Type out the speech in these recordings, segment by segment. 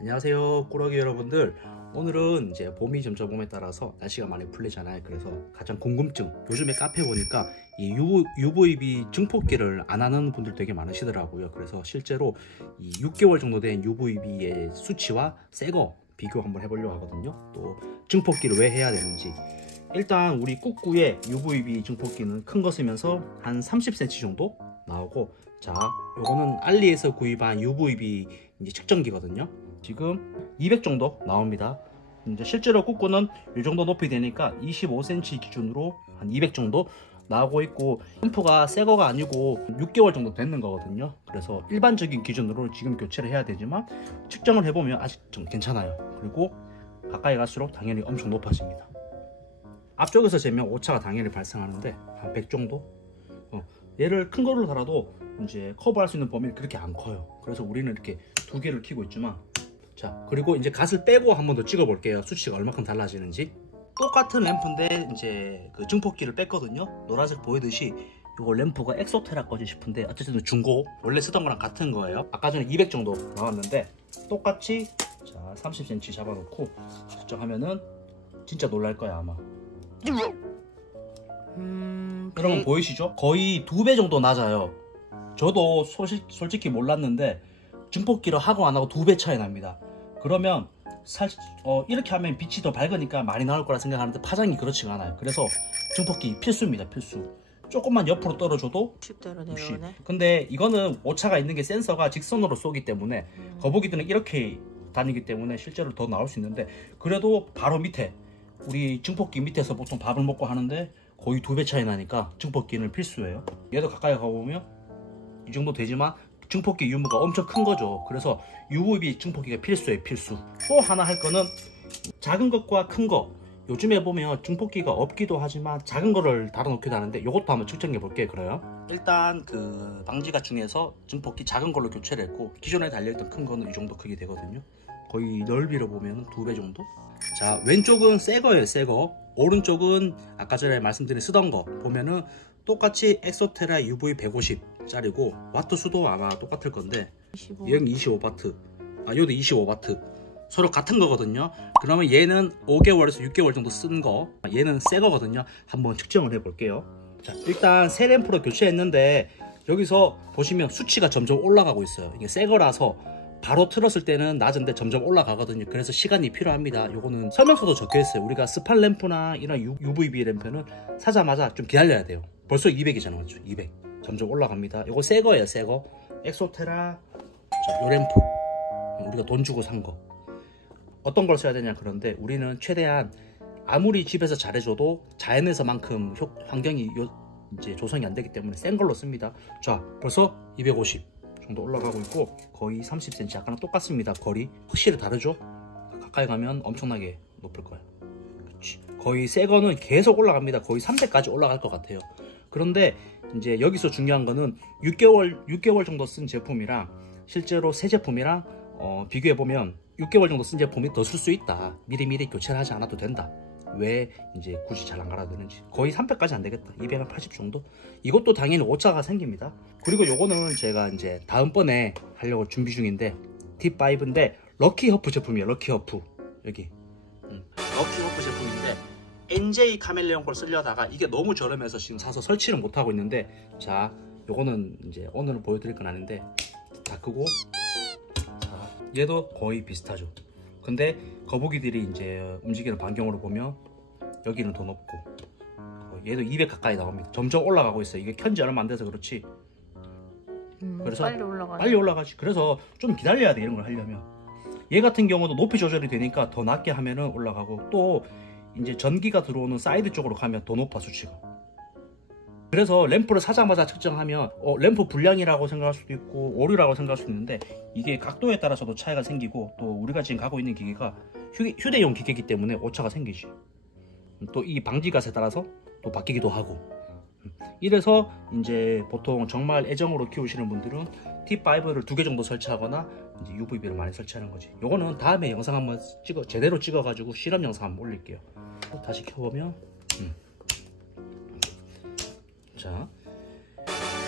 안녕하세요, 꾸러기 여러분들. 오늘은 이제 봄이 점점 봄에 따라서 날씨가 많이 풀리잖아요. 그래서 가장 궁금증, 요즘에 카페 보니까 이 UVB 증폭기를 안 하는 분들 되게 많으시더라고요. 그래서 실제로 이 6개월 정도 된 UVB의 수치와 새 거 비교 한번 해보려고 하거든요. 또 증폭기를 왜 해야 되는지. 일단 우리 꾹꾹의 UVB 증폭기는 큰 거 쓰면서 한 30cm 정도 나오고, 자, 요거는 알리에서 구입한 UVB 이제 측정기거든요. 지금 200 정도 나옵니다. 이제 실제로 꾹꾹는 이 정도 높이 되니까 25cm 기준으로 한 200 정도 나오고 있고, 램프가 새 거가 아니고 6개월 정도 되는 거거든요. 그래서 일반적인 기준으로 지금 교체를 해야 되지만 측정을 해보면 아직 좀 괜찮아요. 그리고 가까이 갈수록 당연히 엄청 높아집니다. 앞쪽에서 재면 오차가 당연히 발생하는데 한 100 정도? 얘를 큰 거를 달아도 이제 커버할 수 있는 범위는 그렇게 안 커요. 그래서 우리는 이렇게 두 개를 켜고 있지만, 자, 그리고 이제 갓을 빼고 한 번 더 찍어 볼게요. 수치가 얼마큼 달라지는지. 똑같은 램프인데 이제 그 증폭기를 뺐거든요. 노란색 보이듯이 이거 램프가 엑소테라 거지 싶은데 어쨌든 중고, 원래 쓰던 거랑 같은 거예요. 아까 전에 200 정도 나왔는데 똑같이 자 30cm 잡아놓고 측정하면은 진짜 놀랄 거야 아마. 여러분 보이시죠? 거의 2배 정도 낮아요. 저도 솔직히 몰랐는데 증폭기를 하고 안 하고 2배 차이 납니다. 그러면 이렇게 하면 빛이 더 밝으니까 많이 나올 거라 생각하는데 파장이 그렇지가 않아요. 그래서 증폭기 필수입니다. 필수. 조금만 옆으로 떨어져도 60대로 내려오네. 근데 이거는 오차가 있는 게 센서가 직선으로 쏘기 때문에 거북이들은 이렇게 다니기 때문에 실제로 더 나올 수 있는데, 그래도 바로 밑에 우리 증폭기 밑에서 보통 밥을 먹고 하는데 거의 2배 차이 나니까 증폭기는 필수예요. 얘도 가까이 가보면 이 정도 되지만 증폭기 유무가 엄청 큰 거죠. 그래서 UVB 증폭기가 필수예요. 필수. 또 하나 할 거는 작은 것과 큰 거, 요즘에 보면 증폭기가 없기도 하지만 작은 거를 달아놓기도 하는데 요것도 한번 측정해 볼게요. 그래요. 일단 그 방지가 중에서 증폭기 작은 걸로 교체를 했고, 기존에 달려있던 큰 거는 이 정도 크기 되거든요. 거의 넓이로 보면 2배 정도. 자, 왼쪽은 새 거예요. 새 거. 오른쪽은 아까 전에 말씀드린 쓰던 거 보면은 똑같이 엑소테라 UV 150 짜리고 와트 수도 아마 똑같을 건데 25와트, 요도 25와트, 서로 같은 거거든요. 그러면 얘는 5개월에서 6개월 정도 쓴 거, 얘는 새 거거든요. 한번 측정을 해 볼게요. 자, 일단 새 램프로 교체했는데 여기서 보시면 수치가 점점 올라가고 있어요. 이게 새 거라서 바로 틀었을 때는 낮은데 점점 올라가거든요. 그래서 시간이 필요합니다. 요거는 설명서도 적혀 있어요. 우리가 스팔 램프나 이런 UVB 램프는 사자마자 좀 기다려야 돼요. 벌써 200이잖아, 맞죠? 200 점점 올라갑니다. 요거 새 거예요. 새 거 엑소테라. 자, 요 램프 우리가 돈 주고 산 거 어떤 걸 써야 되냐. 그런데 우리는 최대한 아무리 집에서 잘해줘도 자연에서만큼 환경이 이제 조성이 안 되기 때문에 센 걸로 씁니다. 자, 벌써 250 정도 올라가고 있고 거의 30cm, 아까랑 똑같습니다. 거리 확실히 다르죠? 가까이 가면 엄청나게 높을 거예요. 그치. 거의 새 거는 계속 올라갑니다. 거의 300까지 올라갈 것 같아요. 그런데 이제 여기서 중요한 거는 6개월 정도 쓴 제품이랑 실제로 새 제품이랑 비교해 보면 6개월 정도 쓴 제품이 더 쓸 수 있다. 미리미리 교체를 하지 않아도 된다. 왜 이제 굳이 잘 안 갈아드는지. 거의 300까지 안 되겠다. 280 정도. 이것도 당연히 오차가 생깁니다. 그리고 요거는 제가 이제 다음번에 하려고 준비 중인데 T5인데 럭키 허프 제품이에요. 럭키 허프. 여기 럭키 허프 제품인데 NJ 카멜레온 걸 쓰려다가 이게 너무 저렴해서 지금 사서 설치를 못 하고 있는데, 자, 요거는 이제 오늘은 보여드릴 건 아닌데 다 끄고, 자, 얘도 거의 비슷하죠. 근데 거북이들이 이제 움직이는 반경으로 보면 여기는 더 높고 얘도 200 가까이 나옵니다. 점점 올라가고 있어요. 이게 켠지 얼마 안 돼서 그렇지. 그래서 빨리 올라가지. 그래서 좀 기다려야 돼, 이런 걸 하려면. 얘 같은 경우도 높이 조절이 되니까 더 낮게 하면은 올라가고, 또 이제 전기가 들어오는 사이드 쪽으로 가면 더 높아 수치가. 그래서 램프를 사자마자 측정하면 램프 불량이라고 생각할 수도 있고 오류라고 생각할 수도 있는데, 이게 각도에 따라서도 차이가 생기고, 또 우리가 지금 갖고 있는 기계가 휴대용 기계이기 때문에 오차가 생기지. 또 이 방지갓에 따라서 또 바뀌기도 하고. 이래서 이제 보통 정말 애정으로 키우시는 분들은 T5를 2개 정도 설치하거나 이제 UVB를 많이 설치하는 거지. 요거는 다음에 영상 한번 제대로 찍어가지고 실험 영상 한번 올릴게요. 다시 켜보면 자,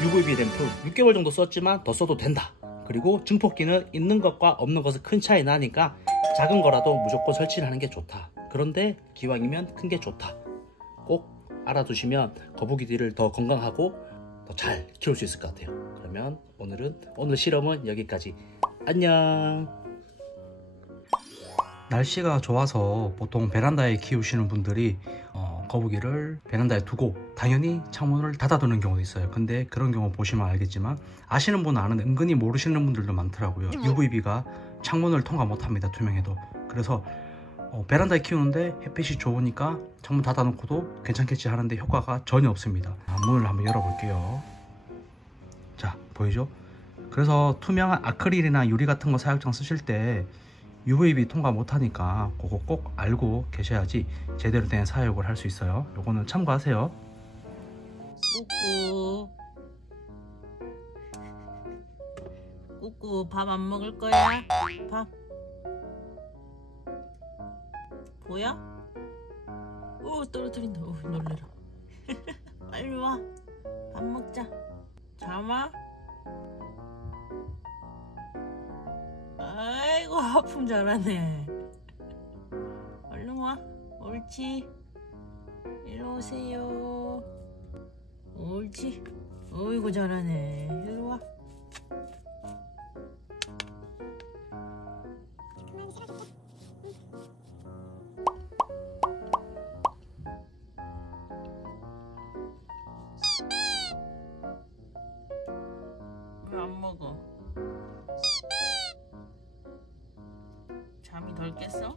UVB 램프 6개월 정도 썼지만 더 써도 된다. 그리고 증폭기는 있는 것과 없는 것은 큰 차이 나니까 작은 거라도 무조건 설치를 하는 게 좋다. 그런데 기왕이면 큰 게 좋다. 꼭 알아두시면 거북이들을 더 건강하고 더 잘 키울 수 있을 것 같아요. 그러면 오늘 실험은 여기까지. 안녕. 날씨가 좋아서 보통 베란다에 키우시는 분들이 거북이를 베란다에 두고 당연히 창문을 닫아두는 경우도 있어요. 근데 그런 경우 보시면 알겠지만 아시는 분은 아는데 은근히 모르시는 분들도 많더라고요. UVB가 창문을 통과 못합니다. 투명해도. 그래서 베란다에 키우는데 햇빛이 좋으니까 창문 닫아놓고도 괜찮겠지 하는데 효과가 전혀 없습니다. 문을 한번 열어볼게요. 자, 보이죠? 그래서 투명한 아크릴이나 유리 같은 거 사육장 쓰실 때 UVB 통과 못하니까 그거 꼭 알고 계셔야지 제대로 된 사육을 할 수 있어요. 요거는 참고하세요. 꾸꾸 밥 안 먹을 거야? 밥 보여? 오 떨어뜨린다. 오 놀래라. 빨리 와. 밥 먹자. 잠아. 아이고 하품 잘하네. 얼른 와. 옳지. 일로 오세요. 옳지. 어이구 잘하네. 일로 와. 왜 안 먹어? 잠이 덜 깼어?